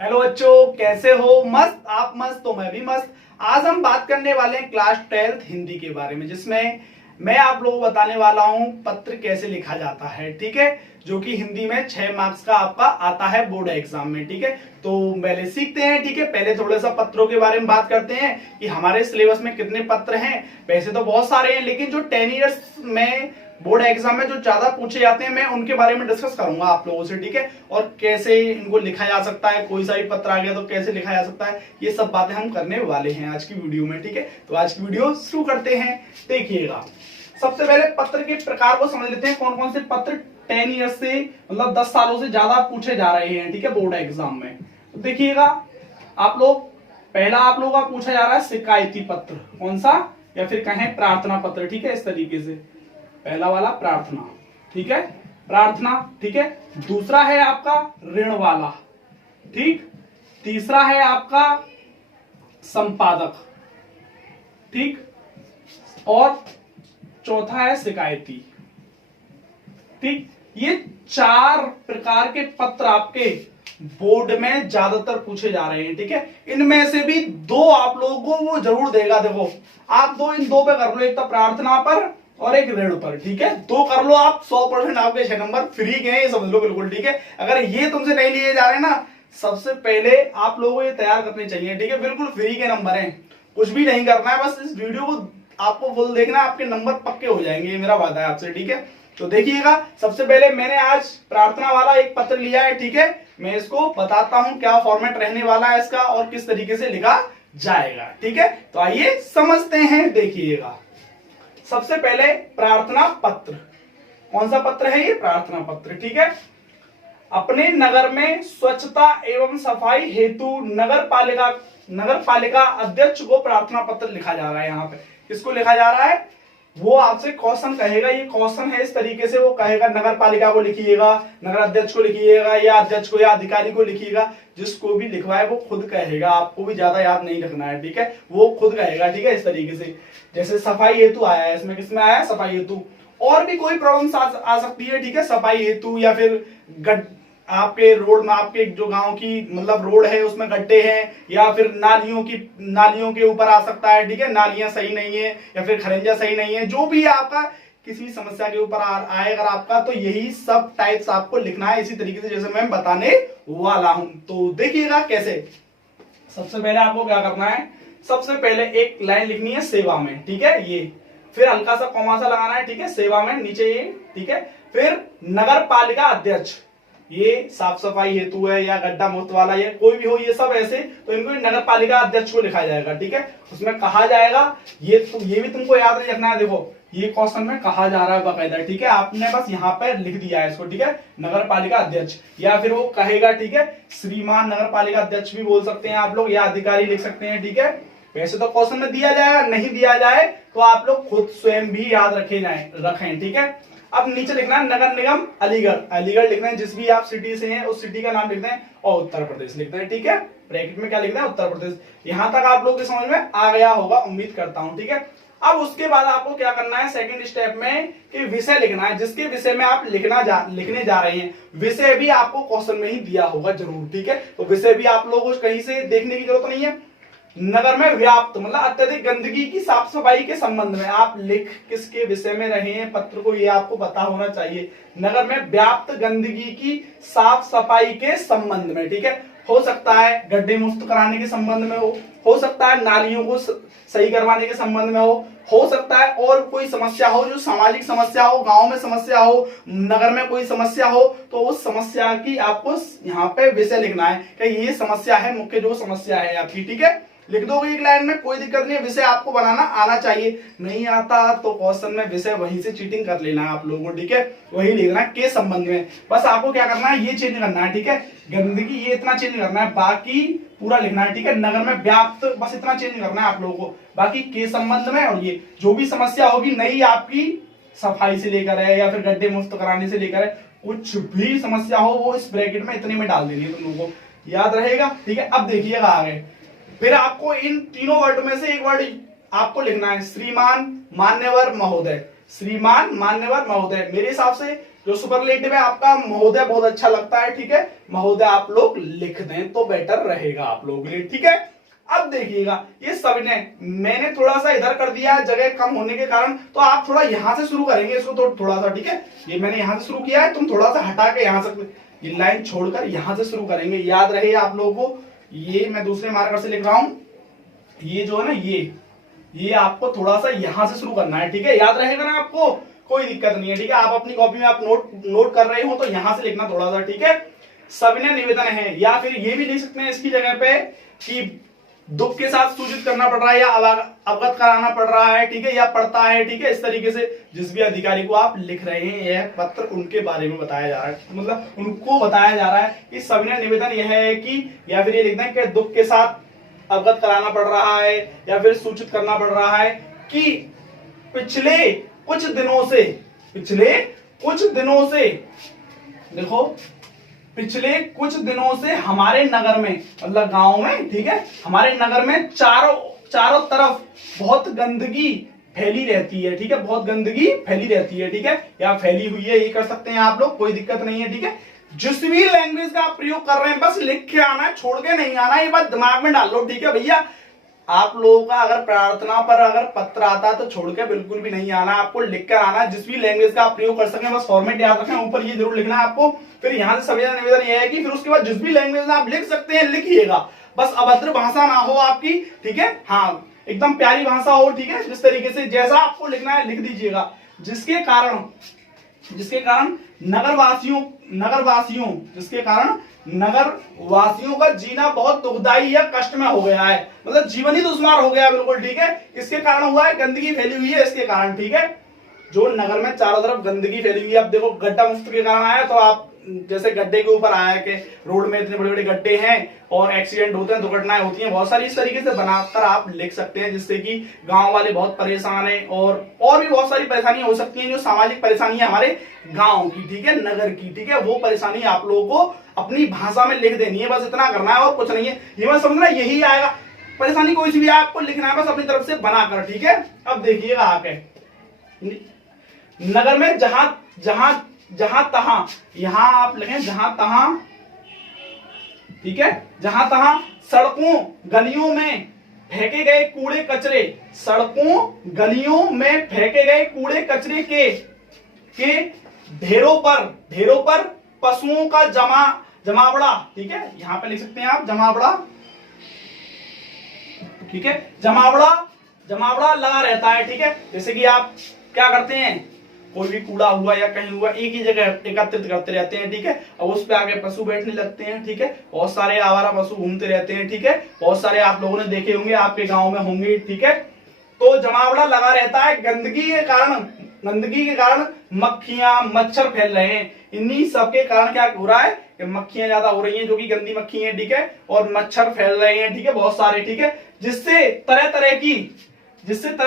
Hello बच्चों, कैसे हो? मस्त? आप मस्त तो मैं भी मस्त। आज हम बात करने वाले हैं क्लास 12th हिंदी के बारे में, जिसमें मैं आप लोगों को बताने वाला हूं पत्र कैसे लिखा जाता है। ठीक है, जो कि हिंदी में 6 मार्क्स का आपका आता है बोर्ड एग्जाम में। ठीक है, तो पहले सीखते हैं। ठीक है, पहले थोड़ा सा पत्रों के बारे में बात करते हैं कि हमारे सिलेबस में कितने पत्र हैं। वैसे तो बहुत सारे हैं, लेकिन जो 10 ईयर्स में बोर्ड एग्जाम में जो ज्यादा पूछे जाते हैं, मैं उनके बारे में डिस्कस करूंगा आप लोगों से। ठीक है, और कैसे इनको लिखा जा सकता है, कोई सा भी पत्र आ गया तो कैसे लिखा जा सकता है, ये सब बातें हम करने वाले हैं आज की वीडियो में। ठीक है, तो आज की वीडियो शुरू करते हैं। देखिएगा, सबसे पहले पत्र के प्रकार को समझ लेते हैं। कौन कौन से पत्र 10 ईयर्स से मतलब 10 सालों से ज्यादा पूछे जा रहे हैं। ठीक है, बोर्ड एग्जाम में। तो देखिएगा आप लोग, पहला आप लोगों का पूछा जा रहा है शिकायती पत्र। कौन सा? या फिर कहें प्रार्थना पत्र। ठीक है, इस तरीके से पहला वाला प्रार्थना। ठीक है, प्रार्थना। ठीक है, दूसरा है आपका ऋण वाला। ठीक, तीसरा है आपका संपादक। ठीक, और चौथा है शिकायती। ठीक, ये 4 प्रकार के पत्र आपके बोर्ड में ज्यादातर पूछे जा रहे हैं। ठीक है, इनमें से भी 2 आप लोगों को वो जरूर देगा। देखो, आप इन दो पे कर लो, एक तो प्रार्थना पर और एक ऋण पर। ठीक है, 2 कर लो आप, 100% आपके 6 नंबर फ्री के हैं, ये समझ लो बिल्कुल। ठीक है, अगर ये तुमसे नहीं लिए जा रहे ना, सबसे पहले आप लोगों को ये तैयार करने चाहिए। ठीक है, बिल्कुल फ्री के नंबर हैं, कुछ भी नहीं करना है, बस इस वीडियो को आपको फुल देखना है, आपके नंबर पक्के हो जाएंगे, ये मेरा वादा है आपसे। ठीक है, तो देखिएगा, सबसे पहले मैंने आज प्रार्थना वाला एक पत्र लिया है। ठीक है, मैं इसको बताता हूं क्या फॉर्मेट रहने वाला है इसका और किस तरीके से लिखा जाएगा। ठीक है, तो आइए समझते हैं। देखिएगा, सबसे पहले प्रार्थना पत्र। कौन सा पत्र है ये? प्रार्थना पत्र। ठीक है, अपने नगर में स्वच्छता एवं सफाई हेतु नगर पालिका अध्यक्ष को प्रार्थना पत्र लिखा जा रहा है। यहाँ पे किसको लिखा जा रहा है? वो आपसे क्वेश्चन कहेगा, ये क्वेश्चन है इस तरीके से, वो कहेगा नगर पालिका को लिखिएगा, नगर अध्यक्ष को लिखिएगा, या अध्यक्ष को या अधिकारी को लिखिएगा। जिसको भी लिखवाए वो खुद कहेगा, आपको भी ज्यादा याद नहीं रखना है। ठीक है, वो खुद कहेगा। ठीक है, इस तरीके से। जैसे सफाई हेतु आया है, इसमें किसमें आया है? सफाई हेतु। और भी कोई प्रॉब्लम आ सकती है। ठीक है, सफाई हेतु, या फिर आपके रोड में, आपके जो गांव की मतलब रोड है उसमें गड्ढे हैं, या फिर नालियों के ऊपर आ सकता है। ठीक है, नालियां सही नहीं है, या फिर खरंजा सही नहीं है, जो भी आपका किसी समस्या के ऊपर आए अगर आपका, तो यही सब टाइप्स आपको लिखना है इसी तरीके से जैसे मैं बताने वाला हूं। तो देखिएगा कैसे। सबसे पहले आपको क्या करना है? सबसे पहले एक लाइन लिखनी है सेवा में। ठीक है, ये फिर हल्का सा कॉमा सा लगाना है। ठीक है, सेवा में नीचे ये। ठीक है, फिर नगर पालिका अध्यक्ष, ये साफ सफाई हेतु है या गड्ढा मुक्त वाला, या कोई भी हो, ये सब ऐसे, तो इनको नगर पालिका अध्यक्ष को लिखा जाएगा। ठीक है, उसमें कहा जाएगा, ये भी तुमको याद नहीं रखना है। देखो, ये क्वेश्चन में कहा जा रहा है बाकायदा। ठीक है, आपने बस यहाँ पर लिख दिया है इसको। ठीक है, नगर पालिका अध्यक्ष, या फिर वो कहेगा, ठीक है, श्रीमान नगर पालिका अध्यक्ष भी बोल सकते हैं आप लोग, या अधिकारी लिख सकते हैं। ठीक है, वैसे तो क्वेश्चन में दिया जाएगा, नहीं दिया जाए तो आप लोग खुद स्वयं भी याद रखें। ठीक है, अब नीचे लिखना है नगर निगम अलीगढ़। अलीगढ़ लिखना है, जिस भी आप सिटी से हैं उस सिटी का नाम लिखते हैं, और उत्तर प्रदेश लिखते हैं। ठीक है, ब्रैकेट में क्या लिखना है? उत्तर प्रदेश। यहां तक आप लोग के समझ में आ गया होगा, उम्मीद करता हूं। ठीक है, अब उसके बाद आपको क्या करना है सेकंड स्टेप में, कि विषय लिखना है, जिसके विषय में आप लिखने जा रहे हैं। विषय भी आपको क्वेश्चन में ही दिया होगा जरूर। ठीक है, तो विषय भी आप लोगों को कहीं से देखने की जरूरत नहीं है। नगर में व्याप्त मतलब अत्यधिक गंदगी की साफ सफाई के संबंध में आप लिख किसके विषय में रहे हैं पत्र को, ये आपको पता होना चाहिए। नगर में व्याप्त गंदगी की साफ सफाई के संबंध में। ठीक है, हो सकता है गड्ढे मुक्त कराने के संबंध में हो सकता है नालियों को सही करवाने के संबंध में हो सकता है और कोई समस्या हो, जो सामाजिक समस्या हो, गांव में समस्या हो, नगर में कोई समस्या हो, तो उस समस्या की आपको यहाँ पे विषय लिखना है कि ये समस्या है, मुख्य जो समस्या है आपकी। ठीक है, लिख दोगे एक लाइन में, कोई दिक्कत नहीं है। विषय आपको बनाना आना चाहिए, नहीं आता तो क्वेश्चन में विषय वहीं से चीटिंग कर लेना है आप लोगों को। ठीक है, वही लिखना है के संबंध में। बस आपको क्या करना है, ये चेंज करना है। ठीक है, गंदगी ये इतना चेंज करना है, बाकी पूरा लिखना है। ठीक है, नगर में व्याप्त बस इतना चेंज करना है आप लोगों को, बाकी के संबंध में। और ये जो भी समस्या होगी नई आपकी, सफाई से लेकर है या फिर गड्ढे मुक्त कराने से लेकर है, कुछ भी समस्या हो वो इस ब्रैकेट में इतने में डाल देनी है, तुम लोगों को याद रहेगा। ठीक है, अब देखिएगा आगे, फिर आपको इन तीनों वर्ड में से एक वर्ड आपको लिखना है, श्रीमान मान्यवर महोदय। श्रीमान मान्यवर महोदय, मेरे हिसाब से जो सुपरलेटिव है आपका महोदय बहुत अच्छा लगता है, ठीक है, महोदय आप लोग लिख दें तो बेटर रहेगा आप लोगों के लिए, ठीक है। अब देखिएगा ये सबने मैंने थोड़ा सा इधर कर दिया है जगह कम होने के कारण, तो आप थोड़ा यहां से शुरू करेंगे इसको थोड़ा सा, ठीक है। ये मैंने यहां से शुरू किया है, तुम थोड़ा सा हटा के यहां से ये लाइन छोड़कर यहां से शुरू करेंगे। याद रहे आप लोगों को, ये मैं दूसरे मार्कर से लिख रहा हूं, ये जो है ना ये आपको थोड़ा सा यहां से शुरू करना है, ठीक है। याद रहेगा ना आपको, कोई दिक्कत नहीं है, ठीक है। आप अपनी कॉपी में आप नोट कर रहे हो तो यहां से लिखना थोड़ा सा, ठीक है। सविनय निवेदन है, या फिर ये भी लिख सकते हैं इसकी जगह पे कि दुख के साथ सूचित करना पड़ रहा है या अवगत कराना पड़ रहा है, ठीक है, या पड़ता है, ठीक है। इस तरीके से जिस भी अधिकारी को आप लिख रहे हैं यह पत्र उनके बारे में बताया जा रहा है, मतलब उनको बताया जा रहा है कि सविनय निवेदन यह है कि, या फिर ये लिख दें कि दुख के साथ अवगत कराना पड़ रहा है या फिर सूचित करना पड़ रहा है कि पिछले कुछ दिनों से देखो, पिछले कुछ दिनों से हमारे नगर में, मतलब गांव में, ठीक है, हमारे नगर में चारों तरफ बहुत गंदगी फैली रहती है, ठीक है, बहुत गंदगी फैली रहती है, ठीक है, या फैली हुई है, ये कर सकते हैं आप लोग, कोई दिक्कत नहीं है, ठीक है। जिस भी लैंग्वेज का आप प्रयोग कर रहे हैं बस लिख के आना है, छोड़ के नहीं आना, ये बात दिमाग में डाल लो, ठीक है भैया। आप लोगों का अगर प्रार्थना पर अगर पत्र आता है तो छोड़ के बिल्कुल भी नहीं आना, आपको लिख कर आना है। जिस भी लैंग्वेज का आप प्रयोग कर सकें बस फॉर्मेट याद रखें, ऊपर ये जरूर लिखना है आपको। फिर यहां से सविनय निवेदन ये है कि फिर उसके बाद जिस भी लैंग्वेज में आप लिख सकते हैं लिखिएगा, बस अभद्र भाषा ना हो आपकी, ठीक है, हाँ, एकदम प्यारी भाषा हो, ठीक है। जिस तरीके से जैसा आपको लिखना है लिख दीजिएगा, जिसके कारण नगर वासियों का जीना बहुत दुखदाई या कष्ट में हो गया है, मतलब जीवन ही दुश्वार हो गया बिल्कुल, ठीक है। इसके कारण हुआ है, गंदगी फैली हुई है इसके कारण, ठीक है। जो नगर में चारों तरफ गंदगी फैली हुई है, अब देखो गड्ढा मुक्त के कारण आया, तो आप जैसे गड्ढे के ऊपर आया कि रोड में इतने बड़े बड़े गड्ढे हैं और एक्सीडेंट होते हैं, दुर्घटनाएं होती हैं बहुत सारी, इस तरीके से बनाकर आप लिख सकते हैं, जिससे कि गांव वाले बहुत परेशान हैं और भी बहुत सारी परेशानियां हो सकती हैं, जो सामाजिक परेशानी है हमारे गांव की, ठीक है, नगर की, ठीक है, वो परेशानी आप लोगों को अपनी भाषा में लिख देनी है, बस इतना करना है और कुछ नहीं है। ये मत समझना यही आएगा, परेशानी कोई सी भी आपको लिखना है बस अपनी तरफ से बनाकर, ठीक है। अब देखिएगा आके नगर में जहां तहां, यहां आप लिखें जहां तहां, ठीक है, जहां तहां सड़कों गलियों में फेंके गए कूड़े कचरे, सड़कों गलियों में फेंके गए कूड़े कचरे के ढेरों पर पशुओं का जमावड़ा, ठीक है, यहां पे लिख सकते हैं आप जमावड़ा, ठीक है, जमावड़ा लगा रहता है, ठीक है। जैसे कि आप क्या करते हैं, कोई भी कूड़ा हुआ या कहीं हुआ एक ही जगह एकत्रित करते रहते हैं, ठीक है, और उस पे आगे पशु बैठने लगते हैं, ठीक है, बहुत सारे आवारा पशु घूमते रहते हैं, ठीक है, बहुत सारे आप लोगों ने देखे होंगे, आपके गांव में होंगे, ठीक है। तो जमावड़ा लगा रहता है, गंदगी के कारण मक्खियां मच्छर फैल रहे हैं, इन्हीं सबके कारण क्या हो रहा है कि मक्खियां ज्यादा हो रही हैं, जो कि गंदी मक्खी हैं, ठीक है, और मच्छर फैल रहे हैं, ठीक है, बहुत सारे, ठीक है, जिससे तरह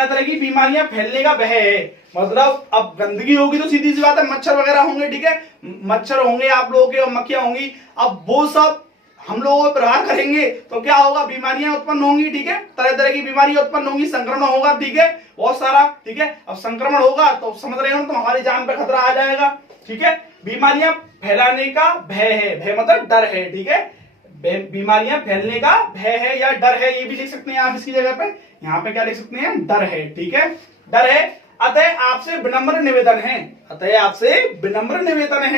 तरह की बीमारियां फैलने का भय है। मतलब अब गंदगी होगी तो सीधी सी बात है मच्छर वगैरह होंगे, ठीक है, मच्छर होंगे आप लोगों के और मक्खियां होंगी, अब वो सब हम लोगों पर प्रहार करेंगे तो क्या होगा, बीमारियां उत्पन्न होंगी, ठीक है, तरह तरह की बीमारियां उत्पन्न होंगी, संक्रमण होगा, ठीक है, बहुत सारा, ठीक है। अब संक्रमण होगा तो समझ रहे हो तो हमारी जान पर खतरा आ जाएगा, ठीक है। बीमारियां फैलाने का भय है, भय मतलब डर है, ठीक है, बीमारियां फैलने का भय है या डर है, ये भी लिख सकते हैं आप इसकी जगह पे, यहाँ पे क्या लिख सकते हैं, डर है, ठीक है, डर है। अतः आपसे विनम्र निवेदन है,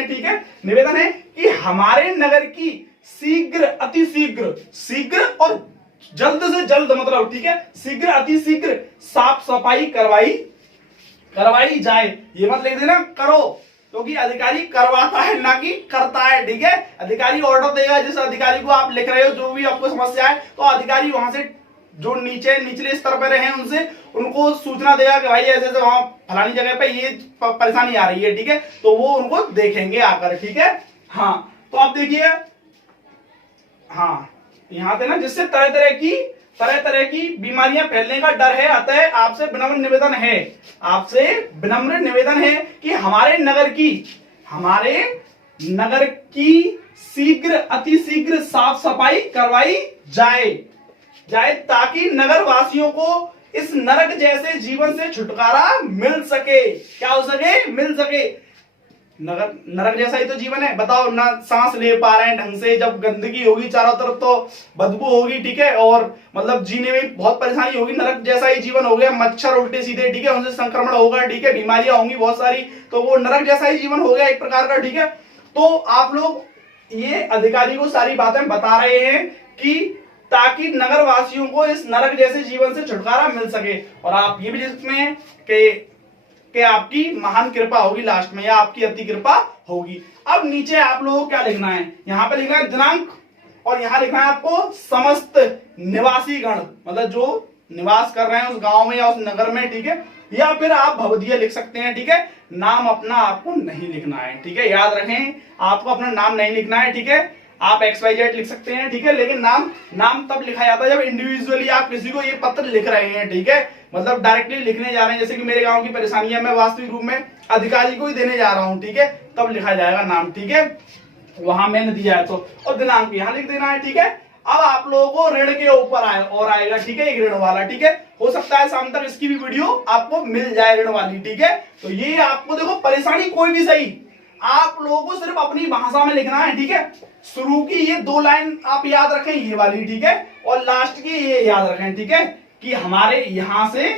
ठीक है, निवेदन है कि हमारे नगर की शीघ्र और जल्द से जल्द, मतलब ठीक है, शीघ्र अतिशीघ्र साफ सफाई करवाई जाए। ये मत लिख देना करो, क्योंकि अधिकारी करवाता है ना कि करता है, ठीक है। अधिकारी ऑर्डर देगा, जिस अधिकारी को आप लिख रहे हो, जो भी आपको समस्या है, तो अधिकारी वहां से जो निचले स्तर पर रहे उनसे उनको सूचना देगा कि भाई ऐसे ऐसे वहां फलानी जगह पे ये परेशानी आ रही है, ठीक है, तो वो उनको देखेंगे आकर, ठीक है। हाँ, तो आप देखिए, हाँ, यहाँ पे ना, जिससे तरह तरह की बीमारियां फैलने का डर है, अतः आपसे विनम्र निवेदन है कि हमारे नगर की शीघ्र अतिशीघ्र साफ सफाई करवाई जाए, ताकि नगर वासियों को इस नरक जैसे जीवन से छुटकारा मिल सके, क्या हो सके, मिल सके। नरक नरक जैसा ही तो जीवन है। बताओ ना, सांस ले पा रहे हैं ढंग से, जब गंदगी होगी चारों तरफ तो बदबू होगी, ठीक है, और मतलब जीने में बहुत परेशानी होगी। नरक जैसा ही जीवन हो गया, मच्छर उल्टे सीधे, ठीक है, उनसे संक्रमण होगा, ठीक है, बीमारियां होंगी बहुत सारी, तो वो नरक जैसा ही जीवन हो गया एक प्रकार का, ठीक है। तो आप लोग ये अधिकारी को सारी बातें बता रहे हैं कि ताकि नगर वासियों को इस नरक जैसे जीवन से छुटकारा मिल सके। और आप ये भी लिख सकते हैं कि आपकी महान कृपा होगी लास्ट में, या आपकी अति कृपा होगी। अब नीचे आप लोगों को क्या लिखना है, यहाँ पे लिखना है दिनांक, और यहाँ लिखना है आपको समस्त निवासी गण, मतलब जो निवास कर रहे हैं उस गांव में या उस नगर में, ठीक है, या फिर आप भवदीय लिख सकते हैं, ठीक है। नाम अपना आपको नहीं लिखना है, ठीक है, याद रखें, आपको अपना नाम नहीं लिखना है, ठीक है। आप XYZ लिख सकते हैं, ठीक है, लेकिन नाम तब लिखा जाता है जब इंडिविजुअली आप किसी को ये पत्र लिख रहे हैं, ठीक है, मतलब डायरेक्टली लिखने जा रहे हैं, जैसे कि मेरे गांव की परेशानी है, मैं वास्तविक रूप में अधिकारी को ही देने जा रहा हूं, ठीक है, तब लिखा जाएगा नाम, ठीक है, वहां मैंने दिया है तो। और दिनांक यहाँ लिख देना है, ठीक है। अब आप लोगों को ऋण के ऊपर और आएगा, ठीक है, एक ऋण वाला, ठीक है, हो सकता है शाम तक इसकी भी वीडियो आपको मिल जाए ऋण वाली, ठीक है। तो ये आपको देखो, परेशानी कोई भी सही, आप लोगों को सिर्फ अपनी भाषा में लिखना है, ठीक है। शुरू की ये 2 लाइन आप याद रखें, ये वाली, ठीक है, और लास्ट की ये याद रखें, ठीक है, कि हमारे यहां से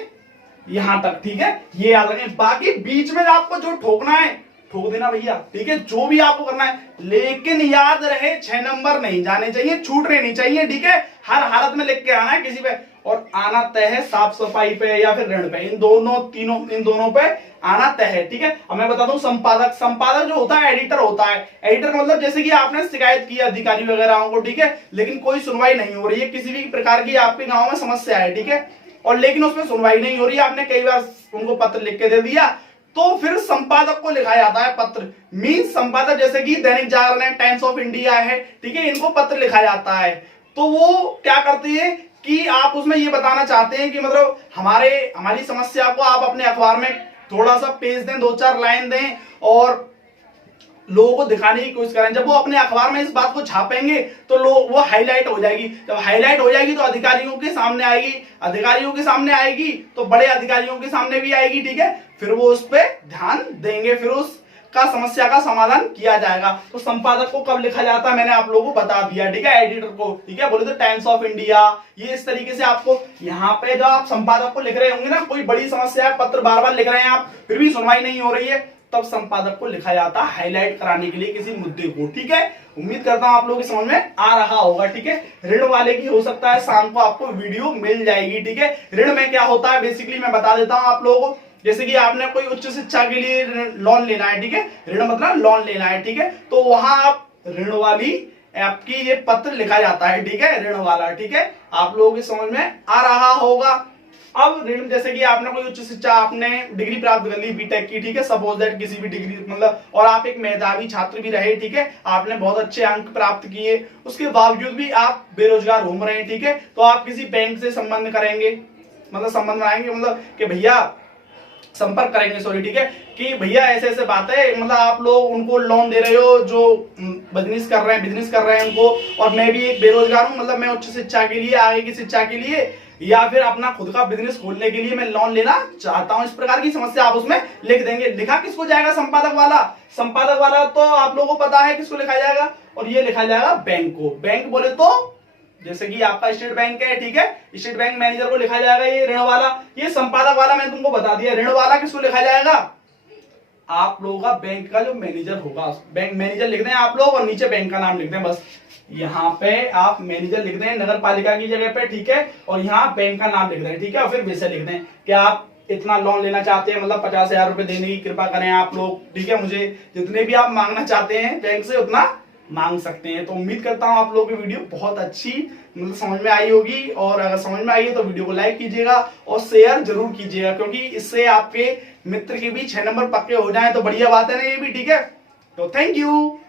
यहां तक, ठीक है, ये याद रखें। बाकी बीच में आपको जो ठोकना है ठोक देना भैया, ठीक है, जो भी आपको करना है, लेकिन याद रहे 6 नंबर नहीं जाने चाहिए, छूटने नहीं चाहिए, ठीक है, हर हालत में लिख के आना है किसी पे, और आना तय है साफ सफाई पे या फिर ऋण पे, इन दोनों पे आना तय है, ठीक है। अब मैं बता दूं, संपादक जो होता है एडिटर होता है। एडिटर मतलब जैसे कि आपने शिकायत की अधिकारी वगैरह को, ठीक है, लेकिन कोई सुनवाई नहीं हो रही है, किसी भी प्रकार की आपके गांव में समस्या है, ठीक है, और लेकिन उसमें सुनवाई नहीं हो रही है, आपने कई बार उनको पत्र लिख के दे दिया, तो फिर संपादक को लिखा जाता है पत्र। मीन संपादक जैसे कि दैनिक जागरण है, टाइम्स ऑफ इंडिया है, ठीक है, इनको पत्र लिखा जाता है। तो वो क्या करते हैं कि आप उसमें ये बताना चाहते हैं कि मतलब हमारी समस्या को आप अपने अखबार में थोड़ा सा पेज दें, 2-4 लाइन दें, और लोगों को दिखाने की कोशिश करें। जब वो अपने अखबार में इस बात को छापेंगे तो लोग वो हाईलाइट हो जाएगी, जब हाईलाइट हो जाएगी तो अधिकारियों के सामने आएगी, तो बड़े अधिकारियों के सामने भी आएगी, ठीक है, फिर वो उस पर ध्यान देंगे, फिर उसका समस्या का समाधान किया जाएगा। तो संपादक को कब लिखा जाता है मैंने आप लोगों को बता दिया, ठीक है, एडिटर को, ठीक है, बोले तो टाइम्स ऑफ इंडिया, ये इस तरीके से आपको यहाँ पे जब आप संपादक को लिख रहे होंगे ना, कोई बड़ी समस्या है, पत्र बार बार लिख रहे हैं आप, फिर भी सुनवाई नहीं हो रही है, तब संपादक को लिखा जाता है हाईलाइट कराने के लिए किसी मुद्दे को, ठीक है। उम्मीद करता हूं आप लोगों की समझ में आ रहा होगा, ठीक है। ऋण वाले की हो सकता है शाम को आपको वीडियो मिल जाएगी, ठीक है। ऋण में क्या होता है बेसिकली मैं बता देता हूं आप लोगों को। जैसे कि आपने कोई उच्च शिक्षा के लिए लोन लेना है, ठीक है, ऋण मतलब लोन लेना है, ठीक है, तो वहां आप ऋण वाली आपकी ये पत्र लिखा जाता है, ठीक है, ऋण वाला, ठीक है, आप लोगों की समझ में आ रहा होगा। अब ऋण जैसे कि आपने कोई उच्च शिक्षा, आपने डिग्री प्राप्त कर ली बीटेक की, ठीक है, सपोज दैट किसी भी डिग्री मतलब, और आप एक मेधावी छात्र भी रहे, ठीक है, आपने बहुत अच्छे अंक प्राप्त किए, उसके बावजूद भी आप बेरोजगार घूम रहे हैं, ठीक है, तो आप किसी बैंक से संबंध करेंगे, मतलब संबंध बनाएंगे, मतलब कि भैया संपर्क करेंगे, सॉरी, ठीक है, कि भैया ऐसे ऐसे बात है, मतलब आप लोग उनको लोन दे रहे हो जो बिजनेस कर रहे हैं उनको, और मैं भी एक बेरोजगार हूं, मतलब मैं उच्च शिक्षा के लिए, आगे की शिक्षा के लिए, या फिर अपना खुद का बिजनेस खोलने के लिए मैं लोन लेना चाहता हूं, इस प्रकार की समस्या आप उसमें लिख देंगे। लिखा किसको जाएगा? संपादक वाला तो आप लोगों को पता है किसको लिखा जाएगा, और ये लिखा जाएगा बैंक को। बैंक बोले तो जैसे कि आपका स्टेट बैंक है, ठीक है, स्टेट बैंक मैनेजर को लिखा जाएगा ये ऋण वाला। ये संपादक वाला मैंने तुमको बता दिया, ऋण वाला किसको लिखा जाएगा? आप लोगों का बैंक का जो मैनेजर होगा, बैंक मैनेजर लिख दें आप लोग, और नीचे बैंक का नाम लिख दें, बस यहाँ पे आप मैनेजर लिख दें नगर पालिका की जगह पे, ठीक है, और यहाँ बैंक का नाम लिख दें, ठीक है, और फिर विषय लिख दें कि आप इतना लोन लेना चाहते हैं, मतलब 50,000 रुपए देने की कृपा करें आप लोग, ठीक है, मुझे जितने भी आप मांगना चाहते हैं बैंक से उतना मांग सकते हैं। तो उम्मीद करता हूं आप लोगों की वीडियो बहुत अच्छी मतलब समझ में आई होगी, और अगर समझ में आई है तो वीडियो को लाइक कीजिएगा और शेयर जरूर कीजिएगा, क्योंकि इससे आपके मित्र के भी 6 नंबर पक्के हो जाएं तो बढ़िया बात है ना ये भी, ठीक है। तो थैंक यू।